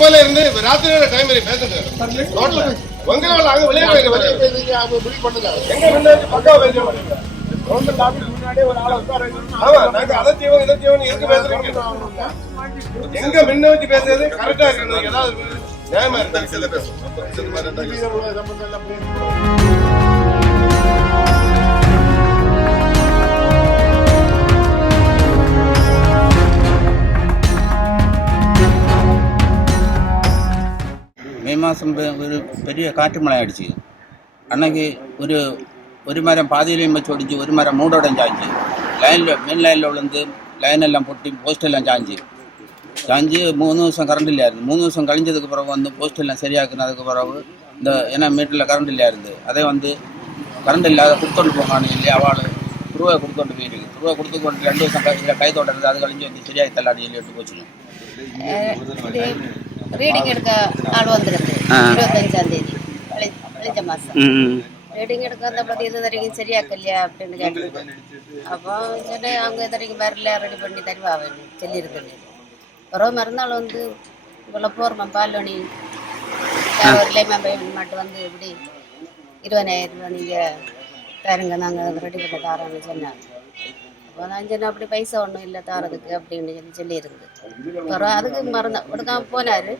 இப்போல இருந்து ராத்திரியோட டைம் வரை பேசுங்க. ரோட்ல உங்களோட அங்க வெளியே முடிவு பண்ணுங்க. எங்க வந்து பக்கா பேச மாட்டீங்க. கவர்மெண்ட் ஆபீஸ் முன்னாடியே ஒரு ஆளை உட்கார வைக்கணும். ஆமா, நாங்க அதை செய்வோம் இதை செய்வோம் எதுக்கு பேசுறீங்க? எங்க முன்ன வச்சு பேசுறது கரெக்டா இருக்கு. ஏதாவது நியாயமா இருந்தா விஷயத்த பேசுவோம். மே மாதம் ஒரு பெரிய காற்று மழை அடிச்சு அன்னைக்கு ஒரு மரம் பாதியிலையும் வச்சு ஒடிஞ்சு ஒரு மரம் மூடோடம் சாய்ஞ்சி மெயின் லைனில் விழுந்து லைன் எல்லாம் பொட்டி போஸ்ட் எல்லாம் சாய்ஞ்சி 3 வருஷம் கரண்ட் இல்லையா இருந்து 3 வருஷம் கழிஞ்சதுக்கு பிறகு வந்து போஸ்ட் எல்லாம் சரியாக்குனதுக்கு பிறகு இந்த ஏன்னா மீட்டரில் கரண்ட் இல்லையா இருந்து அதே வந்து கரண்ட் இல்லாத கொடுத்தோண்டு போகானு இல்லையா அவள் ரூபா கொடுத்தோண்டு போயிருக்கு. ரூபா கொடுத்துக்கொண்டு 2 வருஷம் கை தோட்டது அது கழிஞ்சு வந்து சரியாகி தள்ளாடி சொல்லி எடுத்து போச்சுங்க. ரீடிங் எடுக்க ஆள் வந்துருக்கு 25ஆம் தேதி கழிஞ்ச மாதம் ரீடிங் எடுக்க வந்தப்போ இது வரைக்கும் சரியாக்கலையா அப்படின்னு கேட்டு அப்போ சரி அவங்க இது வரைக்கும் வரல ரெடி பண்ணி தருவாங்க சொல்லியிருக்குது. ஒரு மறுநாள் வந்து இவ்வளோ போகிறோம் பால்வணி ஒரு லைமா மட்டும் வந்து இப்படி 20,000 ரூபா நீங்கள் தருங்க நாங்கள் ரெடி பண்ணி தரோன்னு சொன்னாங்க. அப்போ நான் சொன்ன அப்படி பைசா ஒன்றும் இல்லை தாரதுக்கு அப்படின்னு சொல்லியிருந்து அப்புறம் அதுக்கு மறந்தேன் கொடுக்காம போனார்.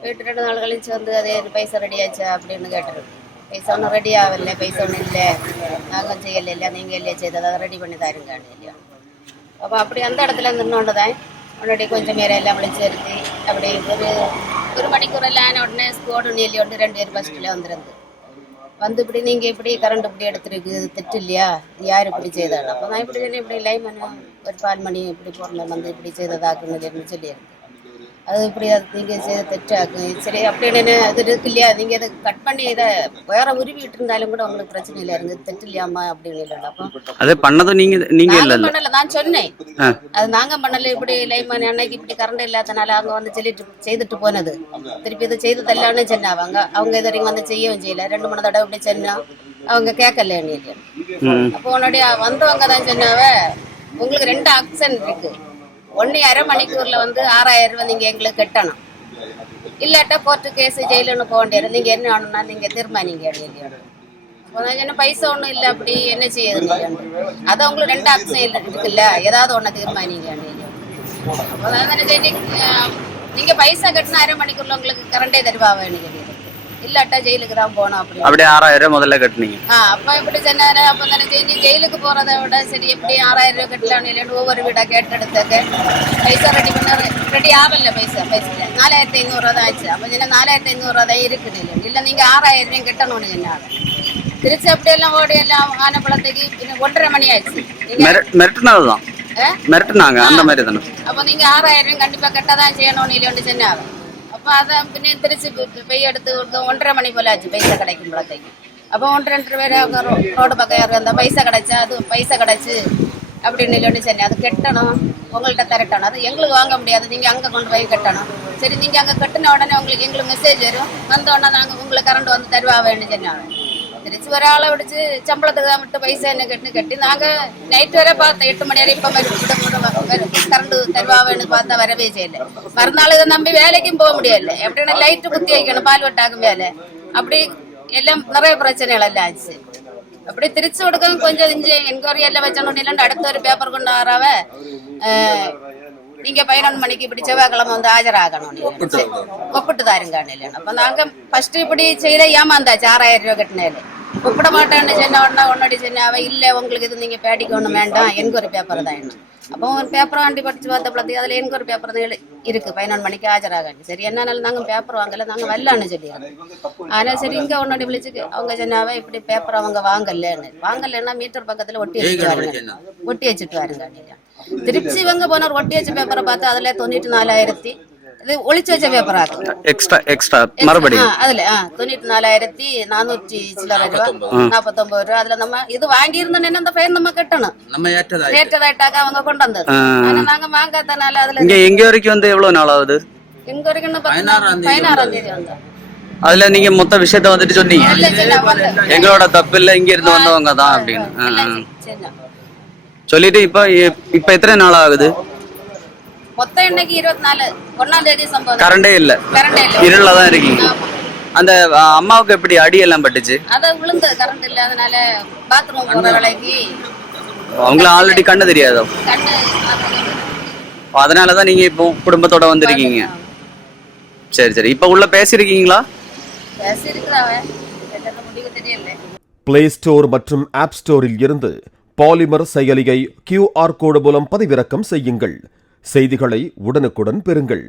போயிட்டு 2 நாள் கழிச்சு வந்து அதே பைசா ரெடி ஆச்சா அப்படின்னு கேட்டுருக்கு. பைசா ஒன்றும் ரெடி ஆகலை, பைசா ஒன்றும் இல்லை, நாங்கள் செய்யலை இல்லையா நீங்கள் இல்லையா செய்தது அதை ரெடி பண்ணி தாருங்கான்னு இல்லையா. அப்போ அப்படி அந்த இடத்துல நின்னோண்டு தான் முன்னாடி கொஞ்சம் மேலே எல்லாம் விழிச்சு எடுத்து அப்படி ஒரு மணிக்கூர் எல்லாம் ஆன உடனே ஸ்கோடு இல்லையா 2 பேர் ஃபஸ்ட்டில் வந்துருந்து வந்து இப்படி நீங்கள் இப்படி கரண்ட் இப்படி எடுத்துருக்கு இது திட்டு இல்லையா யார் இப்படி செய்தாள். அப்போ நான் இப்படி இப்படி லைமன் ஒரு பால் மணி இப்படி போடணும் வந்து இப்படி செய்ததாக்குன்னு சொல்லியிருக்கு. அது இப்படி அது நீங்கள் செய்த தெற்றாக்கு சரி அப்படின்னு அது இருக்கு இல்லையா நீங்கள் அதை கட் பண்ணி இதை வேற உருவிட்டு இருந்தாலும் கூட உங்களுக்கு பிரச்சனை இல்லை இருந்து தெற்று இல்லையாமா அப்படின்னு இல்லை. அப்போ அதை பண்ணதும் நீங்க பண்ணல நான் சொன்னேன் அது நாங்கள் பண்ணல இப்படி லைமன் அன்னைக்கு இப்படி கரண்ட் இல்லாதனால அவங்க வந்து சொல்லிட்டு செய்துட்டு போனது திருப்பி இதை செய்ததெல்லான்னு சொன்னாங்க. அவங்க இது வரைக்கும் வந்து செய்யவும் செய்யல 2-3 தடவை இப்படி சொன்னா அவங்க கேட்கல இல்லையா. அப்போ உன்னுடைய வந்தவங்க தான் சொன்னாவ உங்களுக்கு 2 ஆப்ஷன் இருக்கு. ஒன்று அரை மணிக்கூர்ல வந்து 6,000 ரூபாய் நீங்க எங்களுக்கு கட்டணும், இல்லாட்டா கோர்ட்டு கேஸ் ஜெயிலுன்னு போக வேண்டியது. நீங்க என்ன ஆகணும்னா நீங்க தீர்மானிங்க இல்லையா. அப்போ என்ன பைசா ஒன்றும் இல்லை அப்படி என்ன செய்யுது அதான் உங்களுக்கு 2 ஆப்ஷன் இருக்குல்ல ஏதாவது ஒன்று தீர்மானிங்க இல்லையா. அப்போ நீங்க பைசா கட்டினா அரை மணிக்கூர்ல உங்களுக்கு கரண்டே தருவா வேணும் இல்லாட்டா ஜெயிலுக்கு தான் போனோம் அப்படி 6,000 ரூபாய் முதல்ல கட்டினீங்க. அப்ப இப்படி சொன்னாரு. அப்ப தானே நீ ஜெயிலுக்கு போறதை விட சரி எப்படி 6,000 ரூபாய் கட்டலான்னு இல்லைன்னு ஒவ்வொரு வீடா கேட்டெடுத்தாக்க பைசா ரெடி பண்ண ரெடி ஆகல. பைசா 4,500 ரூபா தான் ஆச்சு. அப்ப சொன்னா 4,500 ரூபா தான் இருக்குது இல்ல நீங்க 6,000 ரூபாய் கட்டணும்னு சொன்னாங்க. திருச்சி அப்படி எல்லாம் ஓடி எல்லாம் ஆனப்பழத்துக்கு 1:30 மணி ஆச்சு. மிரட்டினால்தான் மிரட்டினாங்க அந்த மாதிரி தானே. அப்ப நீங்க 6,000 ரூபாய் கண்டிப்பா கட்டதான் செய்யணும்னு இல்லைன்னு சொன்னாங்க. அப்போ அதை பின்ன திருச்சி போய் எடுத்து 1:30 மணி போல ஆச்சு பைசா கிடைக்கும் பழத்தைக்கு. அப்போ 1-2 பேர் அவங்க ரோடு பக்கம் யாரும் அந்த பைசா கிடைச்சா அது பைசா கிடைச்சு அப்படின்னு இல்லைன்னு சொன்னேன். அது கட்டணும் உங்கள்கிட்ட திரட்டணும், அது எங்களுக்கு வாங்க முடியாது, நீங்கள் அங்கே கொண்டு போய் கட்டணும். சரி நீங்கள் அங்கே கட்டின உடனே எங்களுக்கு மெசேஜ் வரும், வந்த உடனே நாங்கள் உங்களுக்கு கரண்ட் வந்து தருவாவேன்னு சொன்னாங்க. திருச்சி ஒரு ஆளை விடிச்சு சம்பளத்துக்கு தான் மட்டும் பைசா என்ன கட்டி நாங்கள் நைட் வரை பார்த்தோம் 8 மணி வரை. இப்போ கரண்ட் தருவாவேன்னு பார்த்தா வரவே செய்யல. மறுநாள் இதை நம்பி வேலைக்கும் போக முடியல. எப்படின்னா லைட்டு குத்தி வைக்கணும் பால் வெட்டாகும் வேலை அப்படி எல்லாம் நிறைய பிரச்சனைகள் எல்லாம் ஆச்சு. அப்படி திருச்சி கொடுக்க கொஞ்சம் என்கொயரி எல்லாம் வச்சோன்னு இல்லைன்னு அடுத்த ஒரு பேப்பர் கொண்டு வராவ நீங்க 11 மணிக்கு இப்படி செவ்வாய்க்கிழமை வந்து ஆஜராகணும் ஒப்பிட்டு தாருங்கான்னு இல்லைன்னு. அப்ப நாங்க ஃபர்ஸ்ட் இப்படி செய்த ஏமாந்தாச்சு 6,000 ரூபாய் கட்டினேன். ஒப்பிட மாட்டேன்னு சொன்ன உடனே உன்னோட சொன்னாவ இல்ல உங்களுக்கு இது நீங்க பேட்டிக்கு ஒண்ணு வேண்டாம் எனக்கு ஒரு பேப்பர் தான். அப்போ ஒரு பேப்பர் வாண்டி படிச்சு பார்த்த பிள்ளை அதுல எனக்கு ஒரு பேப்பர் தான் இருக்கு 11 மணிக்கு ஆஜராகாண்டி. சரி என்னாலும் நாங்க பேப்பர் வாங்கல நாங்க வரலான்னு சொல்லிடுறோம். ஆனா சரி இங்க உன்னோட விழிச்சு அவங்க சொன்னாவ இப்படி பேப்பர் அவங்க வாங்கலன்னா மீட்டர் பக்கத்துல ஒட்டி வச்சுட்டு வாருங்க. திருச்சி இவங்க போனார் ஒட்டி வச்ச பேப்பரை பார்த்து அதுல 94,000 இது ஒளிச்சு வச்ச பேப்பர் எக்ஸ்ட்ரா மறுபடியும் அதுல 94,400 சில்லறை ரூபா 49 ரூபா. அதுல நம்ம இது வாங்கி இருந்தோம் அந்த ஃபைன் நம்ம கட்டணும். ஏற்றதாயிட்டாக்க அவங்க கொண்டு வந்தது. ஆனா நாங்க வாங்காதனால அதுல எங்க வரைக்கும் வந்து எவ்வளவு நாள் ஆகுது? எங்க வரைக்கும் 16ஆம் தேதி வந்தோம். அதுல நீங்க மொத்த விஷயத்த வந்துட்டு சொன்னீங்க எங்களோட தப்பு இல்ல இங்க இருந்து வந்தவங்க தான் அப்படின்னு சொல்லிட்டு இப்ப எத்தனை நாள் ஆகுது? மொத்தம் இன்னைக்கு 24 1ஆம் தேதி சம்பவம். கரண்டே இல்ல, கரண்டே இல்ல, இருள தான் இருக்கீங்க. ஆமா. அந்த அம்மாவுக்கு எப்படி அடி எல்லாம் பட்டுச்சு? அத விழுந்து கரண்ட் இல்லாதனால பாத்ரூம் போற வேலைக்கு அவங்களுக்கு ஆல்ரெடி கண்ணு தெரியாதோ? கண்ணு அதனாலதான் நீங்க இப்போ குடும்பத்தோட வந்திருக்கீங்க. சரி சரி. இப்ப உள்ள பேசிருக்கீங்களா? பேசிருக்கிறாங்க, என்ன முடிவு தெரியல. பிளே ஸ்டோர் மற்றும் ஆப் ஸ்டோரில் இருந்து பாலிமர் செயலியை QR கோடு மூலம் பதிவிறக்கம் செய்யுங்கள். செய்திகளை உடனுக்குடன் பெறுங்கள்.